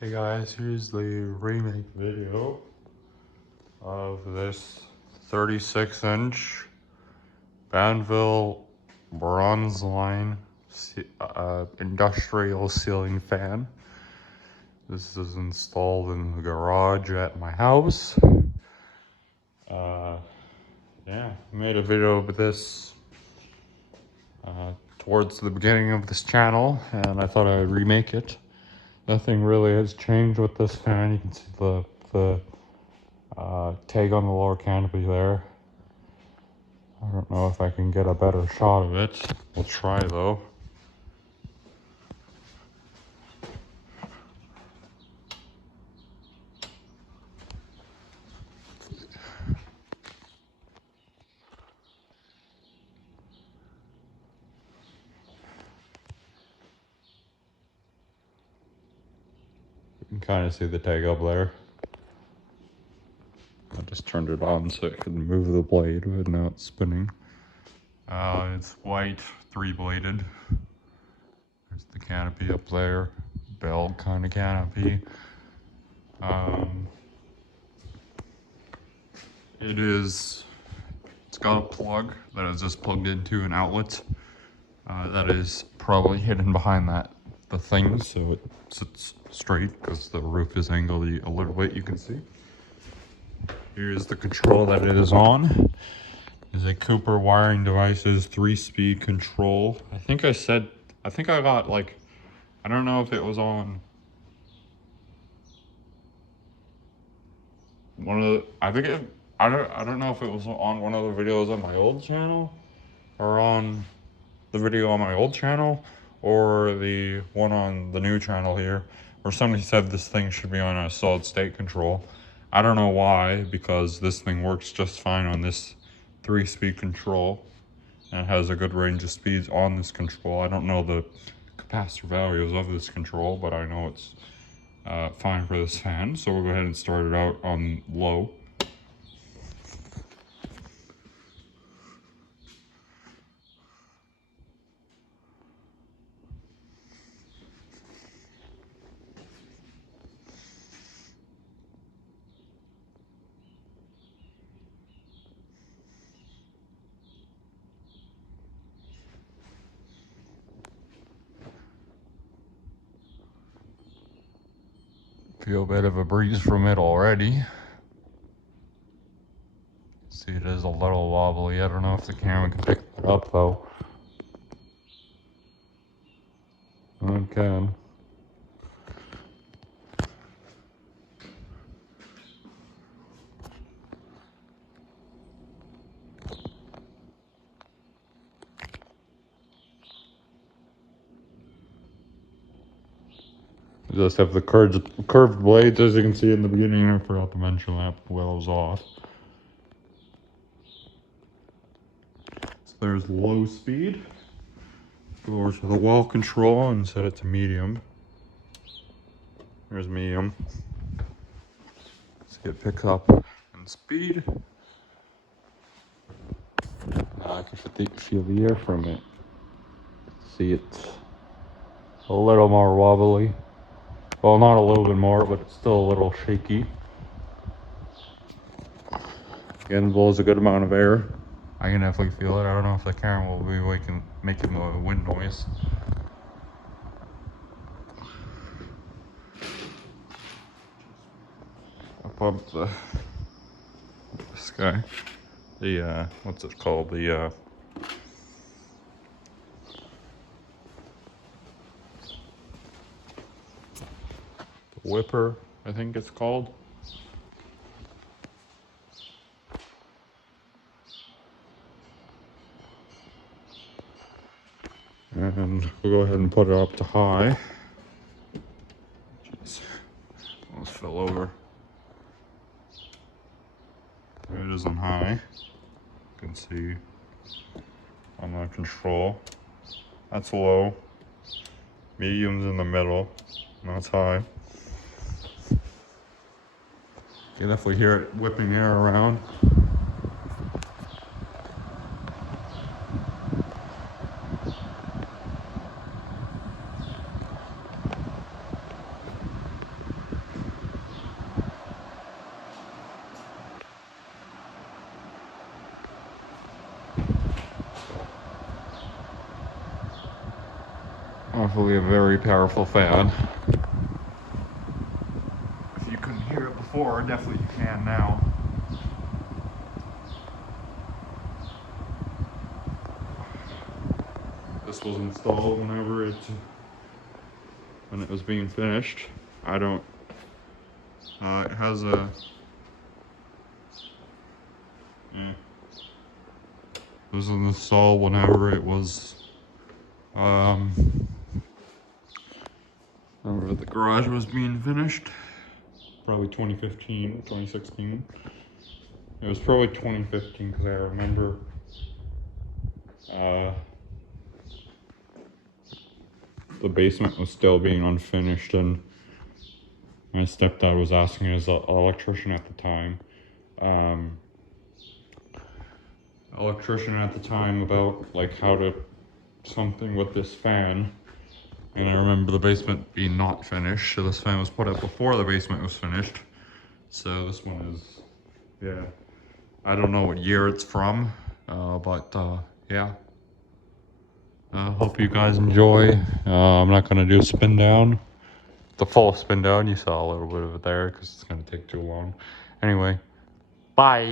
Hey guys, here's the remake video of this 36-inch Banvill bronze line industrial ceiling fan. This is installed in the garage at my house. Yeah, I made a video of this towards the beginning of this channel, and I thought I'd remake it. Nothing really has changed with this fan. You can see the tag on the lower canopy there. I don't know if I can get a better shot of it. We'll try though. You can kind of see the tag up there. I just turned it on so it could move the blade, but now it's spinning. It's white, 3-bladed. There's the canopy up there, bell kind of canopy. It's got a plug that is just plugged into an outlet that is probably hidden behind the thing, so it sits straight because the roof is angled a little bit, you can see. Here's the control that it is on. Is a Cooper Wiring Devices 3-speed control. I think I got like, I don't know if it was on one of the, I don't know if it was on one of the videos on my old channel or on the video on my old channel or the one on the new channel here, or somebody said this thing should be on a solid state control. I don't know why, because this thing works just fine on this 3-speed control and has a good range of speeds on this control. I don't know the capacitor values of this control, but I know it's fine for this fan. So we'll go ahead and start it out on low. Feel a bit of a breeze from it already. See, it is a little wobbly. I don't know if the camera can pick it up though. It can. It does have the curved blades, as you can see in the beginning. I forgot to mention that while I was off. So there's low speed. Go over to the wall control and set it to medium. There's medium. See it picks up in speed. Now I can feel the air from it. See, it's a little more wobbly. Well, not a little bit more, but it's still a little shaky. Again, blows a good amount of air. I can definitely feel it. I don't know if the camera will be making the wind noise. Up this guy. The what's it called? The whipper, I think it's called. And we'll go ahead and put it up to high. Jeez, almost fell over. There it is on high. You can see on the control. That's low. Medium's in the middle. And that's high. You can definitely hear it whipping air around. definitely a very powerful fan. If you couldn't hear it before, definitely you can now. This was installed when it was being finished. It has a, it was installed whenever it was, whenever the garage was being finished. Probably 2015, 2016. It was probably 2015 because I remember, the basement was still being unfinished, and my stepdad was asking his electrician at the time, about like how to something with this fan. And I remember the basement being not finished, so this fan was put up before the basement was finished. So this one is, yeah, I don't know what year it's from, but yeah. Hope you guys enjoy. I'm not gonna do a spin down, the full spin down. You saw a little bit of it there because it's gonna take too long. Anyway, bye.